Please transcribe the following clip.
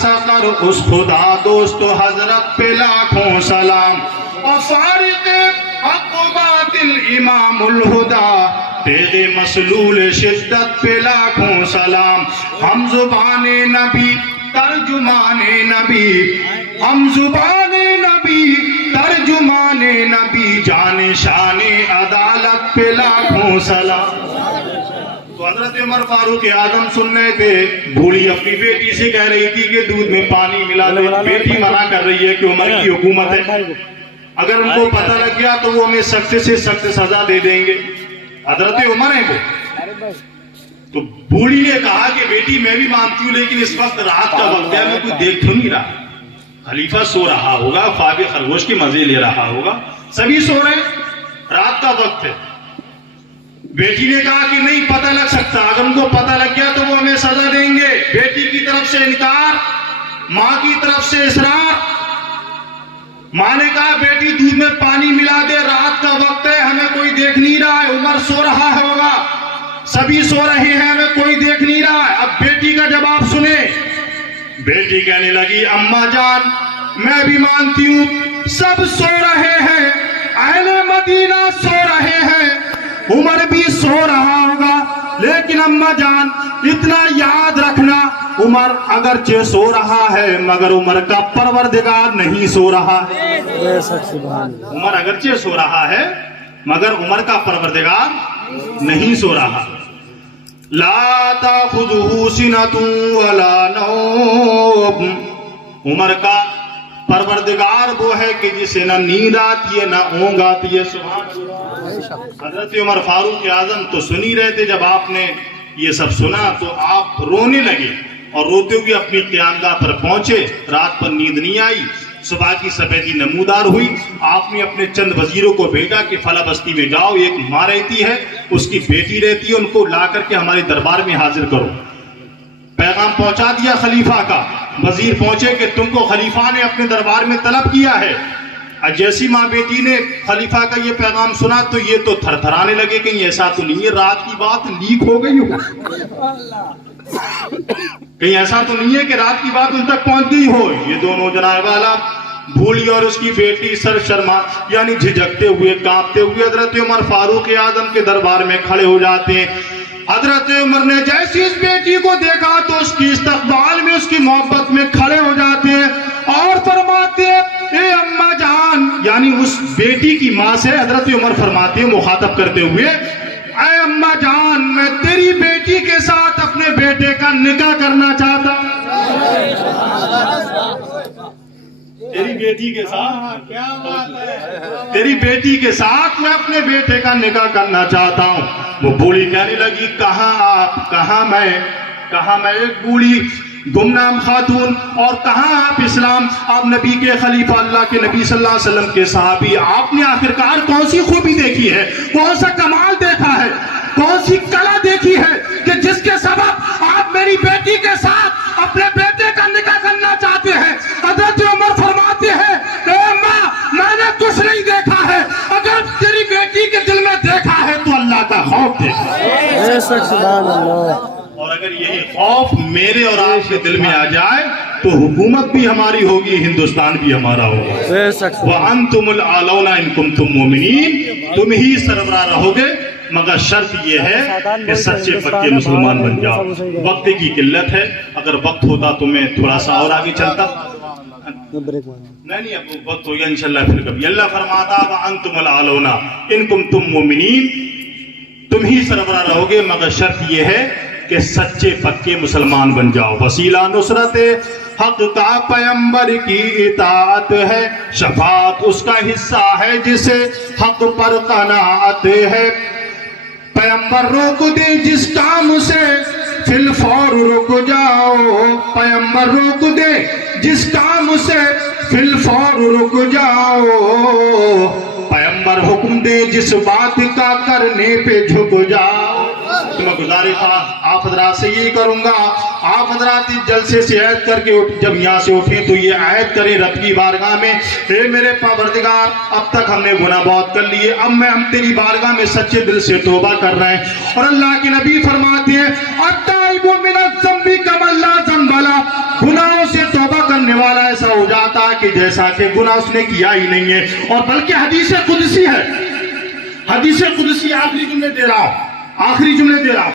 خلاصہ کر اس خدا دوست حضرت پہ لاکھوں سلام، اور فارق حق و باطل امام الہدا تیغ مسلول شدت پہ لاکھوں سلام۔ ہم زبان نبی ترجمان نبی، ہم زبان نبی ترجمان نبی، جان شان عدالت پہ لاکھوں سلام۔ تو حضرت عمر فاروق اعظم سن رہے تھے، بوڑھی اپنی بیٹی سے کہہ رہی تھی کہ دودھ میں پانی ملا دے، بیٹی منع کر رہی ہے کہ عمر کی حکومت ہے، اگر ان کو پتہ لگ گیا تو وہ ہمیں سخت سے سخت سزا دے دیں گے، حضرت عمر ہیں وہ۔ تو بوڑھی نے کہا کہ بیٹی میں بھی مانتی ہوں، لیکن اس وقت رات کا وقت ہے، میں کوئی دیکھ تو نہیں رہا، خلیفہ سو رہا ہوگا، خواب خرگوش کے مزے لے رہا ہوگا، سبھی سو رہے ہیں، رات کا وقت ہے۔ بیٹی نے کہا کہ نہیں پتہ لگ سکتا، اگر ان کو پتہ لگ گیا تو وہ ہمیں سزا دیں گے۔ بیٹی کی طرف سے انکار، ماں کی طرف سے اصرار۔ ماں نے کہا بیٹی دودھ میں پانی ملا دے، رات کا وقت ہے، ہمیں کوئی دیکھ نہیں رہا ہے، عمر سو رہا ہوگا، سبھی سو رہے ہیں، ہمیں کوئی دیکھ نہیں رہا ہے۔ اب بیٹی کا جواب سنیں۔ بیٹی کہنے لگی اماں جان میں بھی مانتی ہوں سب سو رہے ہیں، اہل مدینہ سو رہے ہیں، عمر بھی سو رہا ہوگا، لیکن اماں جان اتنا یاد رکھنا، عمر اگرچہ سو رہا ہے مگر عمر کا پروردگار نہیں سو رہا ہے۔ عمر اگرچہ سو رہا ہے مگر عمر کا پروردگار نہیں سو رہا۔ لا تاخذہ سنۃ ولا نوم، عمر کا پروردگار وہ ہے کہ جسے نہ نیند آتی ہے نہ اونگ آتی ہے۔ سبحان اللہ۔ حضرت عمر فاروق اعظم تو سنی رہے تھے، جب آپ نے یہ سب سنا تو آپ رونے لگے اور روتے ہوئے اپنی قیامگاہ پر پہنچے۔ رات پر نیند نہیں آئی، صبح کی سفیدی نمودار ہوئی، آپ نے اپنے چند وزیروں کو بھیجا کہ فلاں بستی میں جاؤ، ایک ماں رہتی ہے، اس کی بیٹی رہتی ہے، ان کو لا کر کے ہمارے دربار میں حاضر کرو۔ پیغام پہنچا دیا خلیفہ کا، وزیر پہنچے کہ تم کو خلیفہ نے اپنے دربار میں طلب کیا ہے۔ جیسی ماں بیٹی نے خلیفہ کا یہ پیغام سنا تو یہ تو تھر تھرانے لگے، کہیں ایسا تو نہیں ہے رات کی بات لیک ہو گئی ہو، کہیں ایسا تو نہیں ہے کہ رات کی بات ان تک پہنچ گئی ہو۔ یہ دونوں جناب والا بھولی اور اس کی بیٹی سر شرما یعنی جھجکتے ہوئے کانپتے ہوئے حضرت عمر فاروق اعظم کے دربار میں کھڑے ہو جاتے ہیں۔ حضرت عمر نے جیسی اس بیٹی کو دیکھا تو اس کی استقبال میں، اس کی محبت میں کھڑے ہو جاتے ہیں اور فرماتے ہیں اے اماں جان، یعنی اس بیٹی کی ماں سے حضرت عمر فرماتے ہیں مخاطب کرتے ہوئے، اے اماں جان میں تیری بیٹی کے ساتھ اپنے بیٹے کا نکاح کرنا چاہتا ہوں۔ تیری بیٹی کے ساتھ، تیری بیٹی کے ساتھ میں اپنے بیٹے کا نکاح کرنا چاہتا ہوں۔ وہ بوڑھی کہنے لگی کہاں آپ، کہاں میں، ایک بوڑھی گمنام خاتون، اور کہاں آپ اسلام، آپ نبی کے خلیفہ، اللہ کے نبی صلی اللہ علیہ وسلم کے صحابی، آپ نے آخرکار کون سی خوبی دیکھی ہے، کون سا کمال دیکھا ہے، کون سی کلا دیکھی ہے کہ جس کے سبب آپ میری بیٹی کے ساتھ اپنے بیٹے کا نکاح کرنا چاہتے ہیں؟ حضرت عمر فرماتے ہیں اے ماں میں نے کچھ نہیں دیکھا ہے، اگر تیری بیٹی کے دل میں دیکھا ہے تو اللہ کا خوف دیکھا، سبحان اللہ، اور اگر یہی خوف میرے اور آپ کے دل میں آ جائے تو حکومت بھی ہماری ہوگی، ہندوستان بھی ہمارا ہوگا۔ وَأَنْتُمُ الْأَعْلَوْنَ إِن كُنتُم مُؤْمِنِينَ، تم ہی سربراہ رہو گے مگر شرط یہ ہے کہ سچے پکے مسلمان بن جاؤ۔ وقت کی قلت ہے، اگر وقت ہوتا تو میں تھوڑا سا اور آگے چلتا، نہیں اب وقت ہو گیا انشاءاللہ پھر کبھی۔ اللہ فرماتا وَأَنْتُمُ الْأَعْلَوْنَ إِن كُنتُم مُؤْمِنِينَ، تم ہی سربراہ رہو گے مگر شرط یہ ہے کہ سچے پکے مسلمان بن جاؤ۔ وسیلہ نصرت حق کا پیمبر کی اطاعت ہے، شفاعت اس کا حصہ ہے جسے حق پر قناعت ہے۔ پیمبر روک دے جس کام سے فی الفور رک جاؤ، پیمبر روک دے جس کام سے فی الفور رک جاؤ، پیمبر حکم دے جس بات کا کرنے پہ جھک جاؤ۔ تو میں گزارش آپ حضرات سے یہی کروں گا، آپ حضرات اس جلسے سے عہد کر کے جب یہاں سے اٹھیں تو یہ عہد کریں رب کی بارگاہ میں، اے میرے پروردگار اب تک ہم نے گناہ بہت کر لیے، اب ہم تیری بارگاہ میں سچے دل سے توبہ کر رہے ہیں۔ اور اللہ کے نبی فرماتے ہیں التائب من الذنب کمن لا ذنب لہ، گناہوں سے کے جیسا کہ گناہ اس نے کیا ہی نہیں ہے. اور بلکہ حدیث قدسی ہے, حدیث قدسی آخری جملے دے رہا ہوں